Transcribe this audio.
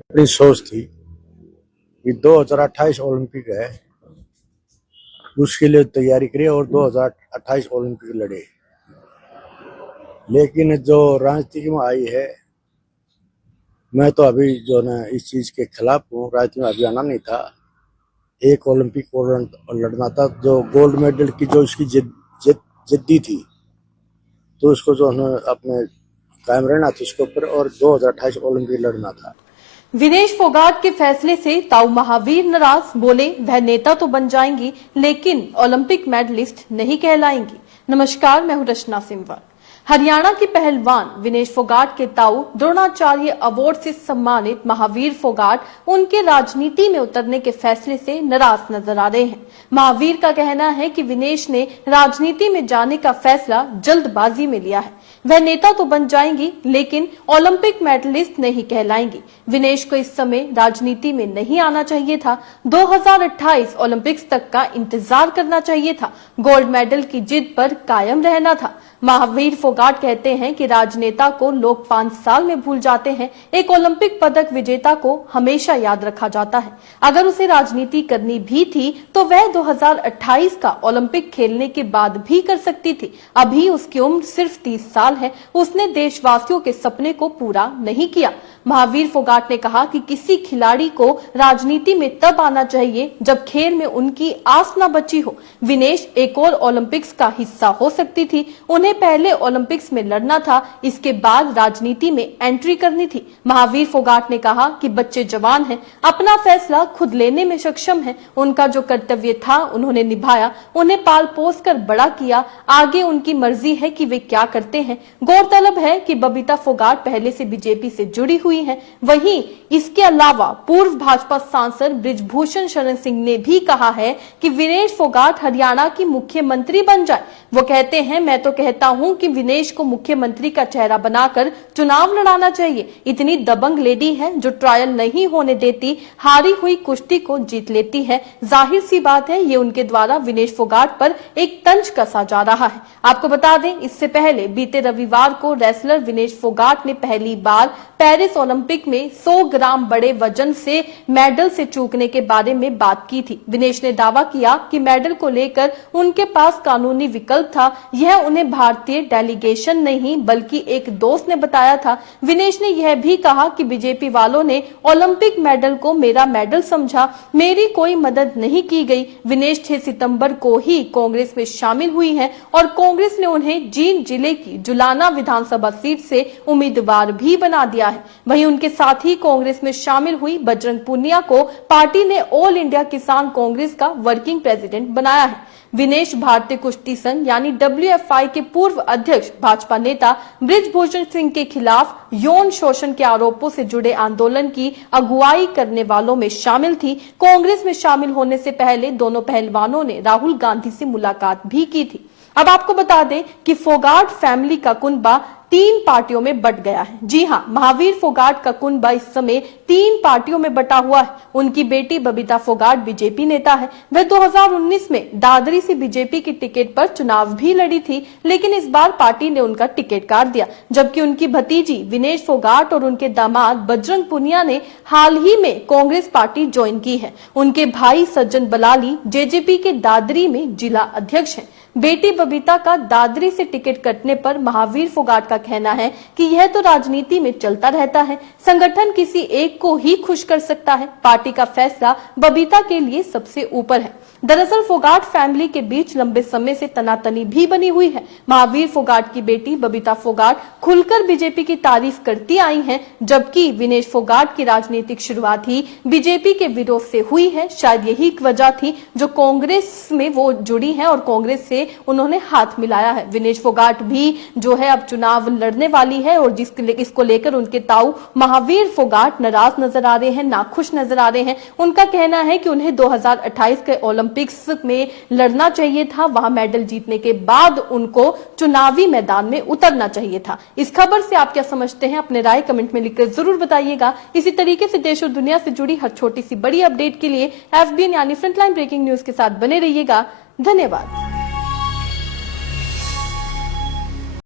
अपनी सोच थी कि 2028 ओलंपिक है, उसके लिए तैयारी करिए और 2028 ओलंपिक लड़े। लेकिन जो राजनीति में आई है, मैं तो अभी जो ना इस चीज के खिलाफ हूँ। राजनीति में अभी आना नहीं था। एक ओलंपिक लड़ना था, जो गोल्ड मेडल की जो उसकी जिद्दी थी, तो उसको जो है अपने कायम रहना था उसके ऊपर, और 2028 ओलंपिक लड़ना था। विनेश फोगाट के फैसले से ताऊ महावीर नाराज, बोले वह नेता तो बन जाएंगी लेकिन ओलंपिक मेडलिस्ट नहीं कहलाएंगी। नमस्कार, मैं हूं रचना सिंवर। हरियाणा की पहलवान विनेश फोगाट के ताऊ द्रोणाचार्य अवार्ड से सम्मानित महावीर फोगाट उनके राजनीति में उतरने के फैसले से नाराज नजर आ रहे हैं। महावीर का कहना है कि विनेश ने राजनीति में जाने का फैसला जल्दबाजी में लिया है। वह नेता तो बन जाएंगी लेकिन ओलंपिक मेडलिस्ट नहीं कहलाएंगी। विनेश को इस समय राजनीति में नहीं आना चाहिए था। 2028 ओलंपिक्स तक का इंतजार करना चाहिए था। गोल्ड मेडल की जिद पर कायम रहना था। महावीर फोगाट कहते हैं कि राजनेता को लोग 5 साल में भूल जाते हैं, एक ओलंपिक पदक विजेता को हमेशा याद रखा जाता है। अगर उसे राजनीति करनी भी थी तो वह 2028 का ओलंपिक खेलने के बाद भी कर सकती थी। अभी उसकी उम्र सिर्फ 30 साल है। उसने देशवासियों के सपने को पूरा नहीं किया। महावीर फोगाट ने कहा कि किसी खिलाड़ी को राजनीति में तब आना चाहिए जब खेल में उनकी आस न बची हो। विनेश एक और ओलंपिक्स का हिस्सा हो सकती थी। उन्हें पहले ओलंपिक्स में लड़ना था, इसके बाद राजनीति में एंट्री करनी थी। महावीर फोगाट ने कहा कि बच्चे जवान हैं, अपना फैसला खुद लेने में सक्षम हैं। उनका जो कर्तव्य था उन्होंने निभाया, उन्हें पाल पोस कर बड़ा किया। आगे उनकी मर्जी है कि वे क्या करते हैं। गौरतलब है कि बबीता फोगाट पहले से बीजेपी से जुड़ी हुई हैं। वहीं इसके अलावा पूर्व भाजपा सांसद बृजभूषण शरण सिंह ने भी कहा है कि विनेश फोगाट हरियाणा की मुख्यमंत्री बन जाए। वो कहते हैं, मैं तो कहता हूं कि विनेश को मुख्यमंत्री का चेहरा बनाकर चुनाव लड़ाना चाहिए। इतनी दबंग लेडी है जो ट्रायल नहीं होने देती, हारी हुई कुश्ती को जीत लेती है। जाहिर सी बात है ये उनके द्वारा विनेश फोगाट पर एक तंज कसा जा रहा है। आपको बता दें, इससे पहले बीते रविवार को रेसलर विनेश फोगाट ने पहली बार पेरिस ओलंपिक में 100 ग्राम बड़े वजन से मेडल से चूकने के बारे में बात की थी। विनेश ने दावा किया कि मेडल को लेकर उनके पास कानूनी विकल्प था। यह उन्हें भारतीय डेलीगेशन नहीं बल्कि एक दोस्त ने बताया था। विनेश ने यह भी कहा कि बीजेपी वालों ने ओलंपिक मेडल को मेरा मेडल समझा, मेरी कोई मदद नहीं की गई। विनेश 6 सितंबर को ही कांग्रेस में शामिल हुई हैं और कांग्रेस ने उन्हें जींद जिले की जुलाना विधानसभा सीट से उम्मीदवार भी बना दिया है। वहीं उनके साथ ही कांग्रेस में शामिल हुई बजरंग पुनिया को पार्टी ने ऑल इंडिया किसान कांग्रेस का वर्किंग प्रेसिडेंट बनाया है। विनेश भारतीय कुश्ती संघ यानी WFI के पूर्व अध्यक्ष भाजपा नेता बृजभूषण सिंह के खिलाफ यौन शोषण के आरोपों से जुड़े आंदोलन की अगुवाई करने वालों में शामिल थी। कांग्रेस में शामिल होने से पहले दोनों पहलवानों ने राहुल गांधी से मुलाकात भी की थी। अब आपको बता दें कि फोगाट फैमिली का कुनबा 3 पार्टियों में बट गया है। जी हां, महावीर फोगाट का कुनबा इस समय 3 पार्टियों में बटा हुआ है। उनकी बेटी बबीता फोगाट बीजेपी नेता है। वह 2019 में दादरी से बीजेपी की टिकट पर चुनाव भी लड़ी थी, लेकिन इस बार पार्टी ने उनका टिकट काट दिया। जबकि उनकी भतीजी विनेश फोगाट और उनके दामाद बजरंग पुनिया ने हाल ही में कांग्रेस पार्टी ज्वाइन की है। उनके भाई सज्जन बलाली जेजेपी के दादरी में जिला अध्यक्ष हैं। बेटी बबीता का दादरी से टिकट कटने पर महावीर फोगाट का कहना है कि यह तो राजनीति में चलता रहता है, संगठन किसी एक को ही खुश कर सकता है। पार्टी का फैसला बबीता के लिए सबसे ऊपर है। दरअसल फोगाट फैमिली के बीच लंबे समय से तनातनी भी बनी हुई है। महावीर फोगाट की बेटी बबीता फोगाट खुलकर बीजेपी की तारीफ करती आई हैं, जबकि विनेश फोगाट की राजनीतिक शुरुआत ही बीजेपी के विरोध से हुई है। शायद यही वजह थी जो कांग्रेस में वो जुड़ी हैं और कांग्रेस से उन्होंने हाथ मिलाया है। विनेश फोगाट भी जो है अब चुनाव लड़ने वाली है और इसको लेकर उनके ताऊ महावीर फोगाट नाराज नजर आ रहे हैं, नाखुश नजर आ रहे हैं। उनका कहना है कि उन्हें 2028 के ओलंपिक्स में लड़ना चाहिए था, वहां मेडल जीतने के बाद उनको चुनावी मैदान में उतरना चाहिए था। इस खबर से आप क्या समझते हैं, अपने राय कमेंट में लिखकर जरूर बताइएगा। इसी तरीके से देश और दुनिया से जुड़ी हर छोटी सी बड़ी अपडेट के लिए FBN यानी फ्रंटलाइन ब्रेकिंग न्यूज के साथ बने रहिएगा। धन्यवाद।